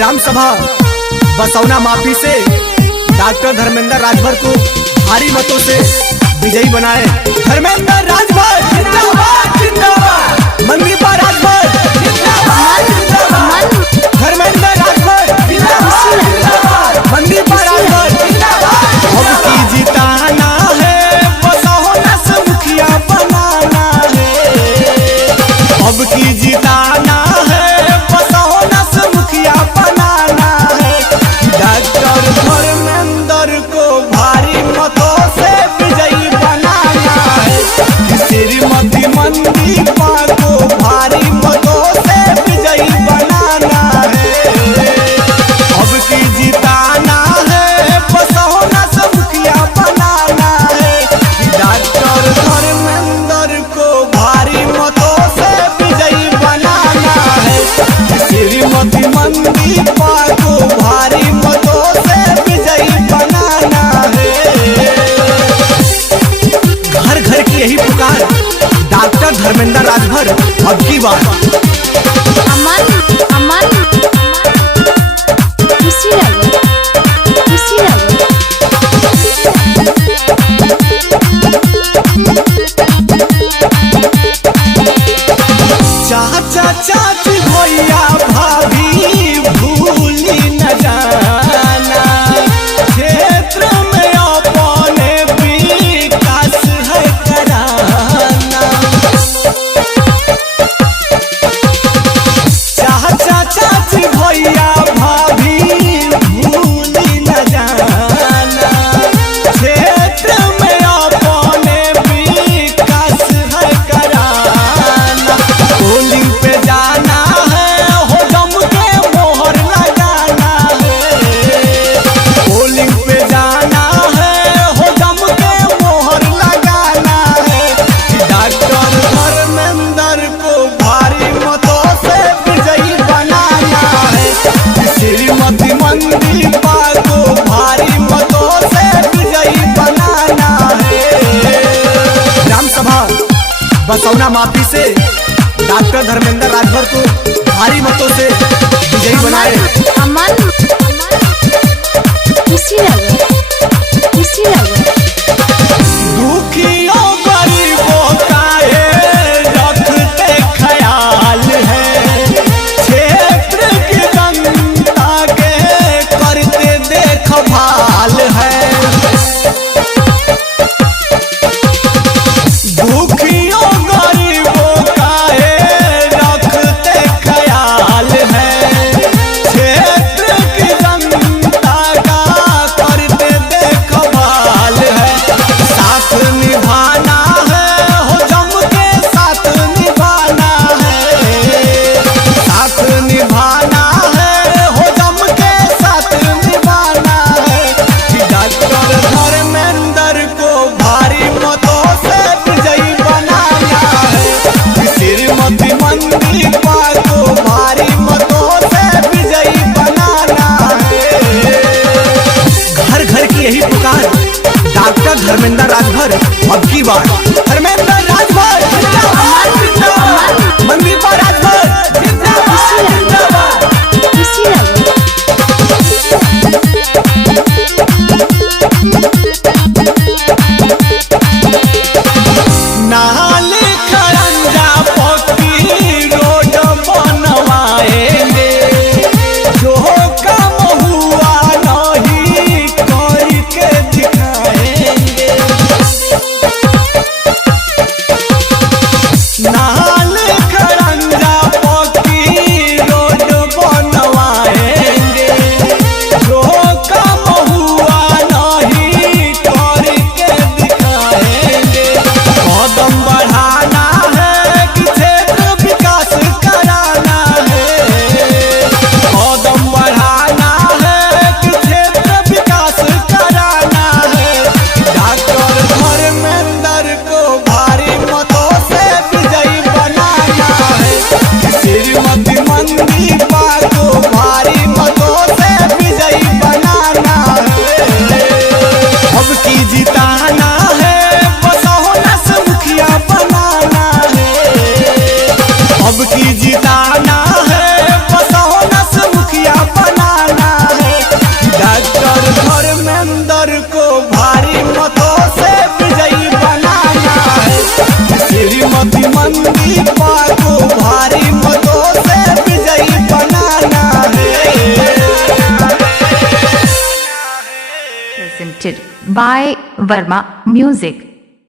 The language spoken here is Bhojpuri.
ग्राम सभा बसौना माफी से डॉक्टर धर्मेंद्र राजभर को भारी मतों से विजयी बनाए। धर्मेंद्र राजभर जिंदाबाद जिंदाबाद, मनदीपा राजभर जिंदाबाद जिंदाबाद, धर्मेंद्र राजभर जिंदाबाद जिंदाबाद, मनदीपा राजभर जिंदाबाद। अब की जिताना है, बसौना से मुखिया बनाना है। अब की जिताना है, बसौना से मुखिया बनाना है। डॉक्टर धर्मेंद्र को भारी मतों से विजयी बनाना है। श्रीमती मनदीपा को भारी मतों से विजयी बनाना है। अब की जिताना है, बसौना से मुखिया बनाना है। डॉक्टर धर्मेंद्र को भारी मतों से विजयी बनाना है। श्रीमती मनदीपा को भारी मतों से विजयी बनाना है। घर घर की यही पुकार, डॉक्टर धर्मेंद्र राजभर अब की बार। अमन अमन खुशी रहो, खुशी रहो। चाचा चाची भैया भाभी भूली न जाना। क्षेत्र में अपने विकास है कराना। चाचा चाची भैया भाभी भूली न जाना। क्षेत्र में अपने विकास है कराना। पोलिंग पे जाना है, हो जम के मोहर लगाना है। पोलिंग पे जाना है, हो जम के मोहर लगाना है। डॉक्टर धर्मेंद्र को भारी मतों से विजयी बनाना है। श्रीमती मनदीपा को भारी मतों से विजयी बनाना है। ग्राम सभा बसौना माफी से डॉक्टर धर्मेंद्र राजभर को भारी मतों से विजयी बनाए। अमन खुशी रहो, खुशी रहो। दुखियों गरीबों का ये रखते ख्याल है। क्षेत्र की जनता के करते देखभाल है। दुखियों गरीबों का ये रखते ख्याल है। क्षेत्र की जनता का करते देखभाल है। साथ निभाना है, हो जम के साथ निभाना है। साथ निभाना है, हो जम के साथ निभाना है। डॉक्टर धर्मेंद्र को भारी मतों से विजयी बनाना है। श्रीमती मनदीपा को भारी मतों से विजयी बनाना है। घर घर की यही पुकार, डॉक्टर धर्मेंद्र राजभर अब की बार। धर्मेंद्र राजभर जिंदाबाद जिंदाबाद, मनदीपा राजभर जिंदाबाद जिंदाबाद। खुशी रहो। नाले खरंजा पक्की रोड बनवाएंगे। जो काम हुआ नहीं करके दिखाएंगे। भारी मतों से विजयी बनाना है। श्रीमती मंदीपा को भारी मतों से विजयी बनाना है। Presented by Verma Music.